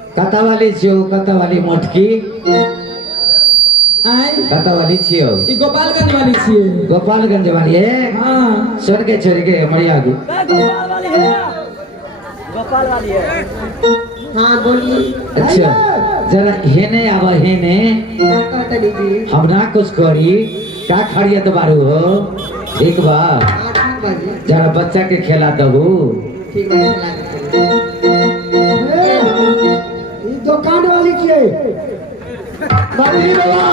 कता वाली मोटकी कता वाली छियो ई गोपालगंज वाली छिए गोपालगंज वाली है। हां सुन के छोड़ के मरिया गु गोपाल वाली है। हां बोलिए। अच्छा जरा हेने आव हेने हम ना कुछ करी का खड़िया तो बारू हो ठीक बा जरा बच्चा के खिला दबू ठीक है दुकान वाली के मंत्री बाबा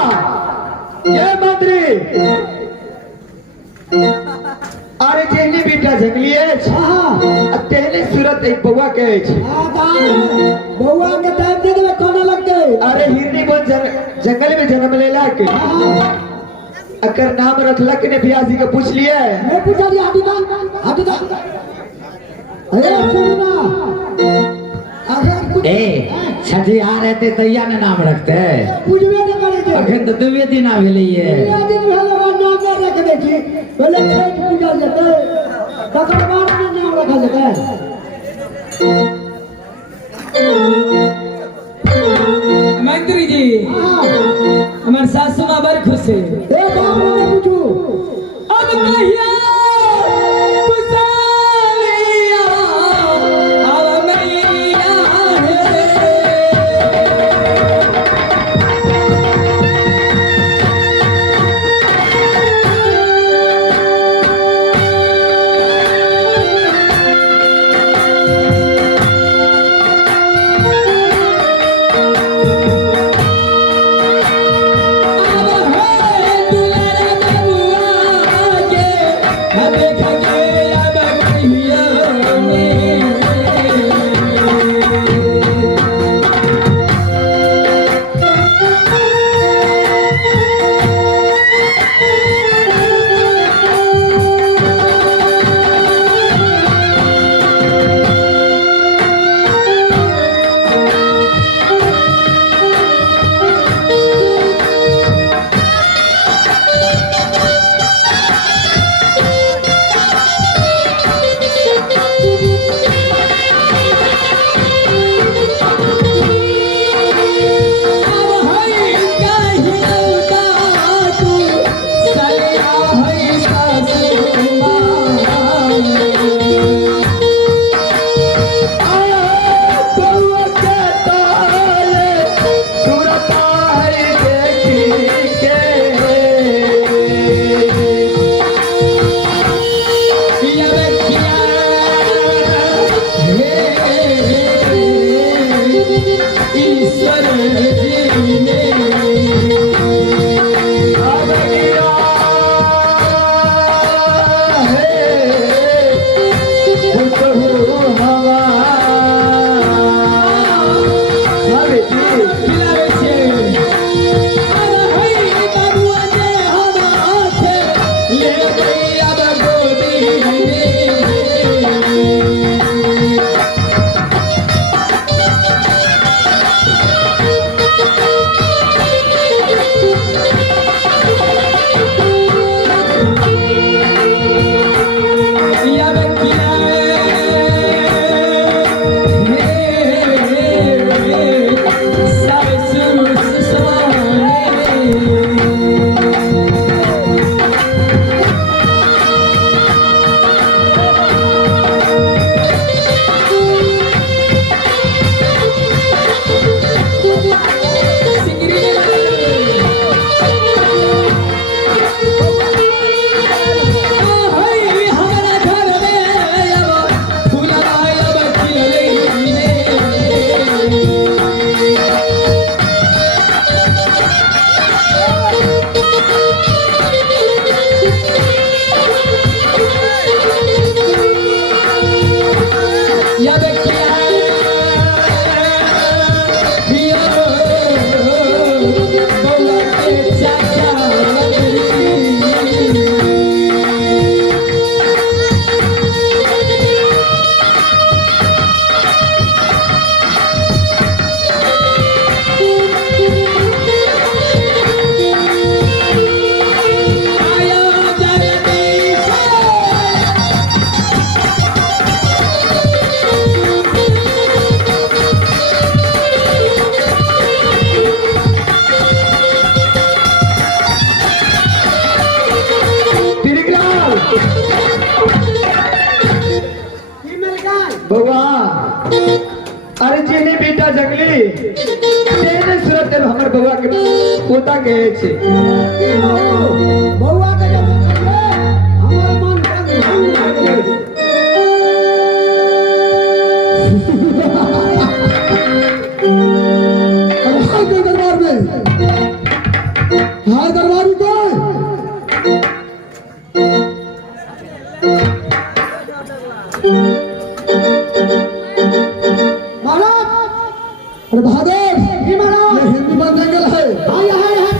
ये मंत्री अरे जेनी बेटा जंगली है हां तेने सूरत एक बउआ के हां बउआ के टाइम दे देबे कोना लगते अरे हिरनी को जंगल में जन्म लेला के अकर नाम रखला के ने बियासी के पूछ लिए मैं पूछा दिया हाथी दा अरे सुनना ए छठी आ रहते तैया ने नाम रखते पूजबे न करे थे अखन तो दुबे दिन आ गेलिए दिन भेले बा नाम न रख दे छी पहले छठ पूजा जते तकर बाद में नाम रख जते मंत्री जी हमार सासू मां बड़ खुश है ए बाप रे पूछू अब कहिया अरे जेने बेटा जंगली तेने सूरत में हमर बउआ के पोता कहे छे बउआ के जब हमर मन भंग भंग गेलै अरे हाय के दरबार में हाय दरबारी को अरे बहादुर ये हिंदी बन जंगल है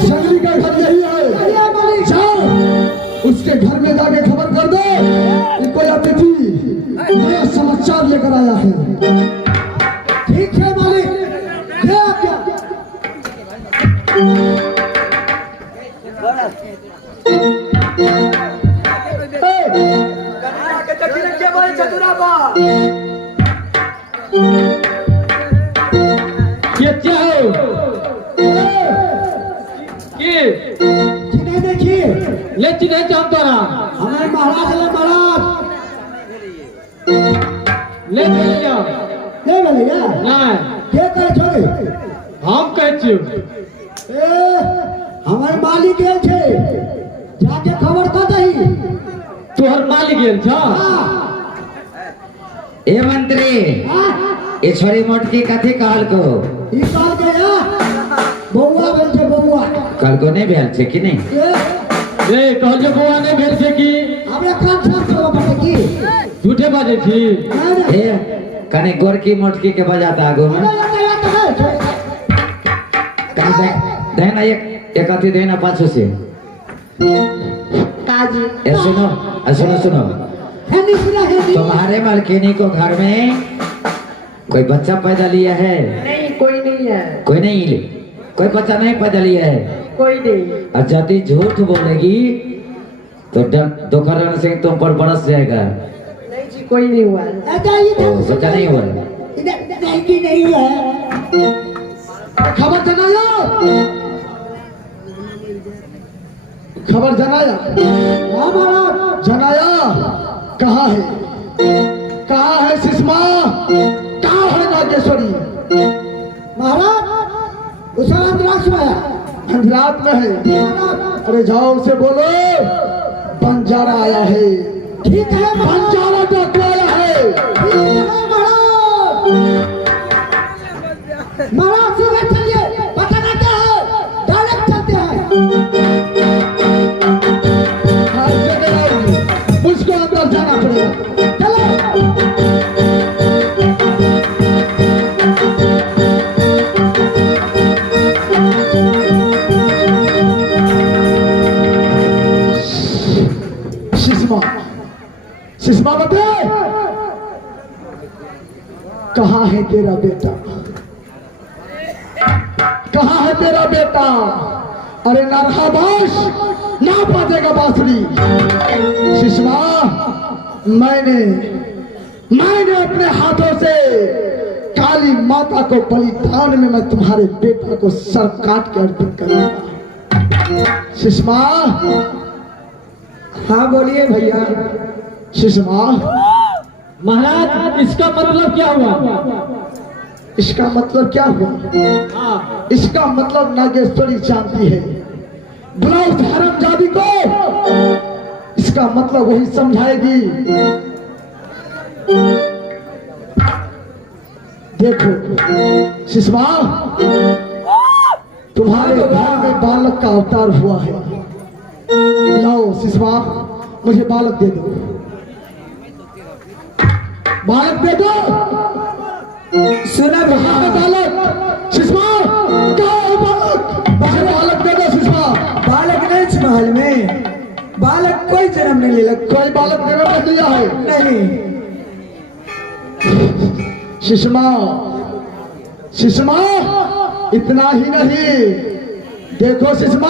जंगली का घर यही है जाओ उसके घर में जाके खबर कर दो कि कोई अतिथि नया समाचार लेकर आया है ठीक है मालिक ये क्या ये क्या है ये जिन्हें देखिए ले चिन्ह जानता ना हमारे महाराज ले महाराज ले लिया ले भैया ना के करे छोड़े हम कहै छी हमारे मालिक गेल छे जाके खबर कर दही तोहर मालिक गेल छ ए मंत्री ए छोरी मोटकी कथी कहल को ई कह गया बउआ भेल छे बउआ कल को नहीं भेल छे कि नहीं ए कहल जे बउआ नहीं भेल छे कि हमरा कान साफ करबा पड़े की झूठे बाजे छी नहीं ए कने गोरकी मोटकी के बजाता आगो में कने देना एक अथी देना पाछू से काजी ए सुनो सुनो हेनी सुना हेनी तुम्हारे मालकिनी को घर में कोई बच्चा पैदा लिया है नहीं कोई नहीं है कोई नहीं ले कोई बच्चा नहीं पैदा लिया है कोई नहीं और यदि झूठ बोलेगी तो दोकरन सिंह तुम पर बरस जाएगा नहीं जी कोई नहीं हुआ अच्छा ये बच्चा नहीं हुआ नहीं की नहीं है खबर जनाया खबर जनाया हां महाराज जनाया कहाँ है सिस्मा कहाँ है नागेश्वरी महाराज उस अंतराक्ष में है अंधरात में है अरे जाओ उसे बोलो बंजारा आया है ठीक है बंजारा डाकू आया है महाराज सुबह चलिए पता नहीं क्या है डायरेक्ट चलते हैं हाँ, जगह आओगी। मुझको अंदर जाना पड़ेगा चलो सिस्मा बते कहाँ है तेरा बेटा कहाँ है तेरा बेटा अरे नरहाबाश ना पातेगा बांसुरी सिस्मा मैंने अपने हाथों से काली माता को बलिदान में मैं तुम्हारे बेटा को सर काट के अर्पित करूंगा सिस्मा हाँ बोलिए भैया सिस्मा महाराज इसका मतलब क्या हुआ इसका मतलब क्या हुआ इसका मतलब नागेश्वरी जानती है बुलाओ हरामजादी को इसका मतलब वही समझाएगी देखो सिस्मा तुम्हारे घर में बालक का अवतार हुआ है लाओ सिस्मा मुझे बालक दे दो बालक दे दो सुना बालक सिस्मा कहाँ है बालक मुझे बालक दे दो सिस्मा बालक नहीं महल में बालक कोई जन्म नहीं ले लग कोई बालक देवे में दिया है नहीं सिस्मा इतना ही नहीं देखो सिस्मा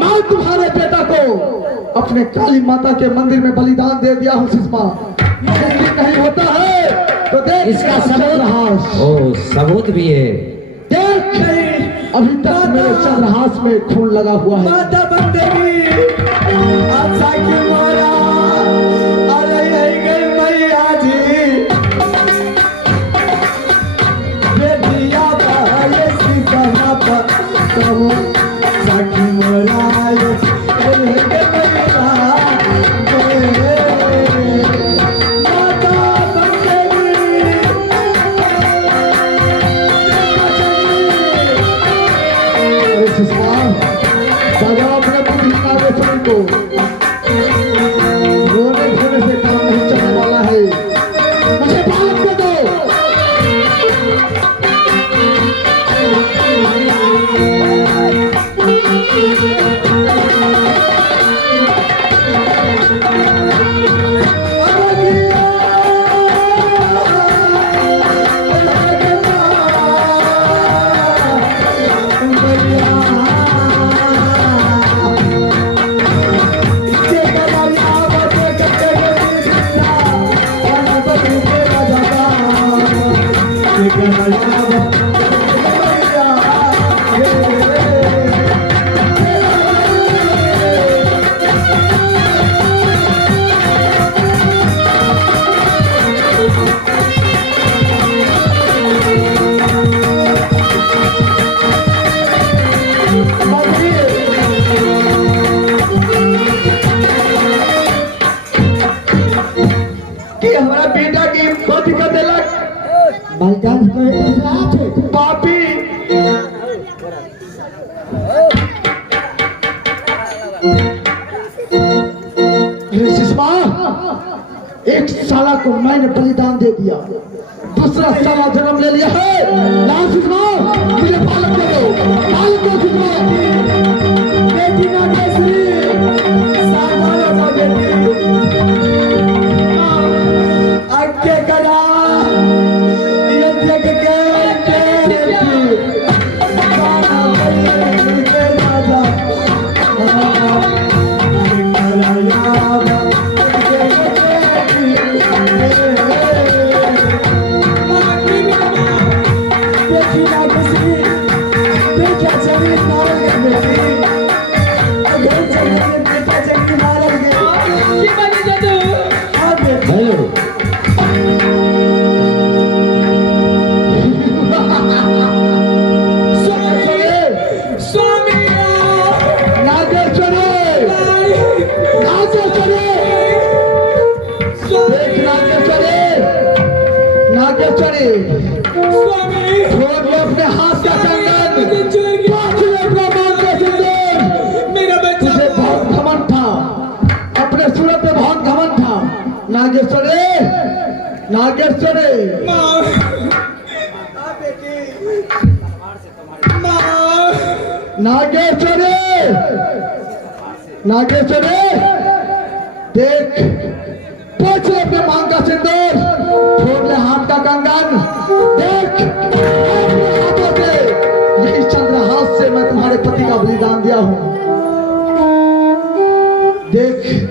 मैं तुम्हारे बेटा को अपने काली माता के मंदिर में बलिदान दे दिया हूँ सिस्मा यदि नहीं होता है तो देख इसका सबूत ओ सबूत भी है देख अभी तक मेरे चंद्रहास में खून लगा हुआ है माता बंदेवी अच्छा क्यों मोरा अरे यही गई मैया जी कथी का देलक बाईचांस कोई दूसरा छे पापी ये सुषमा एक साला को मैंने बलिदान दे दिया दूसरा साला जन्म ले लिया है ना सुषमा मुझे पालक दे दो पालक दो सुषमा बेटी ना केसरी सावधान हो जाओ बेटी आगे करा ये देख के हेलो अपने हाथ का कंगन पांच अपना मान का सिंदूर तुझे बहुत घमंड था अपने सूरत में बहुत घमंड था नागेश्वरी नागेश्वरी नागेश्वरी नागेश्वरी देख पोछ ले अपने मांग का सिंदूर छोड़ ले हाथ का कंगन देख अपने हाथों से यही चंद्रहास से मैं तुम्हारे पति का बलिदान दिया हूँ देख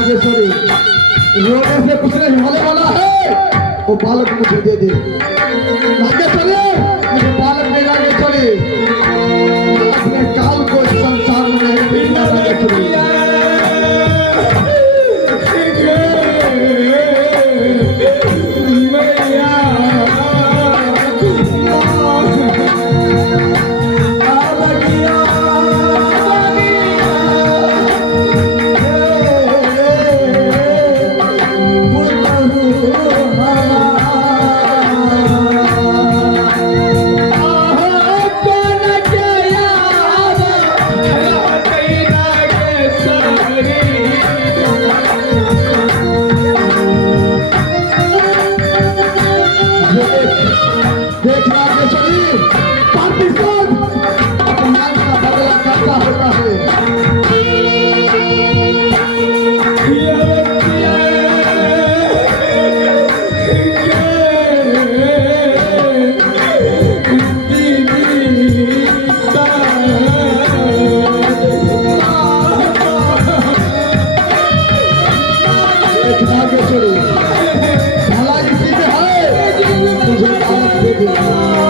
नागेश्वरी रोने से कुछ नहीं होने वाला है वो बालक मुझे दे दे नागेश्वरी मुझे बालक नहीं नागेश्वरी अपने काल को इस संसार में नहीं पीना नागेश्वरी भला इसी में है मुझे बालक दे दे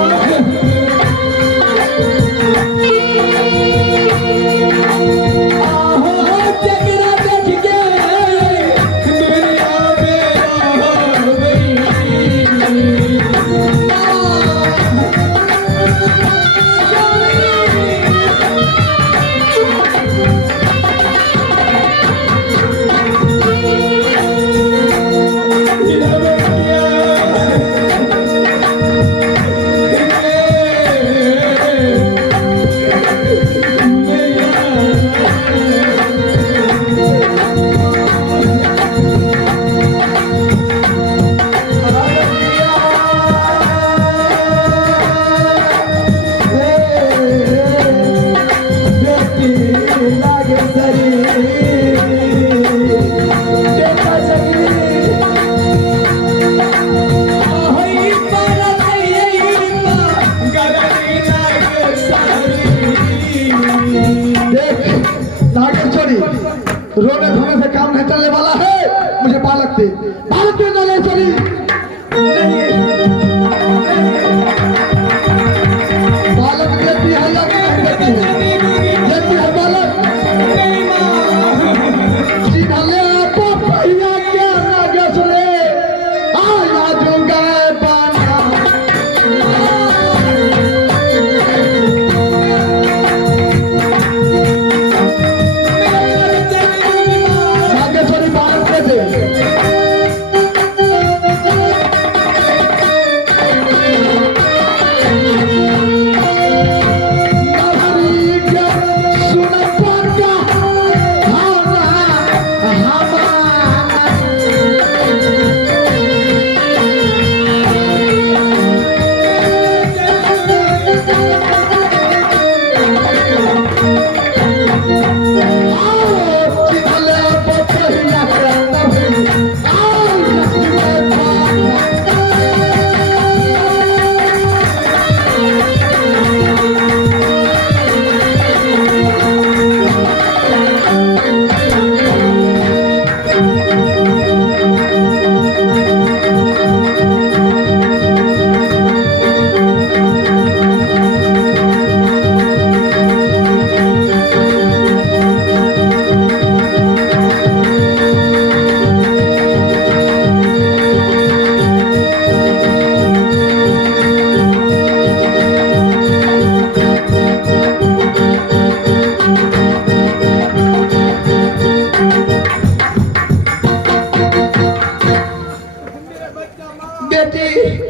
बेटी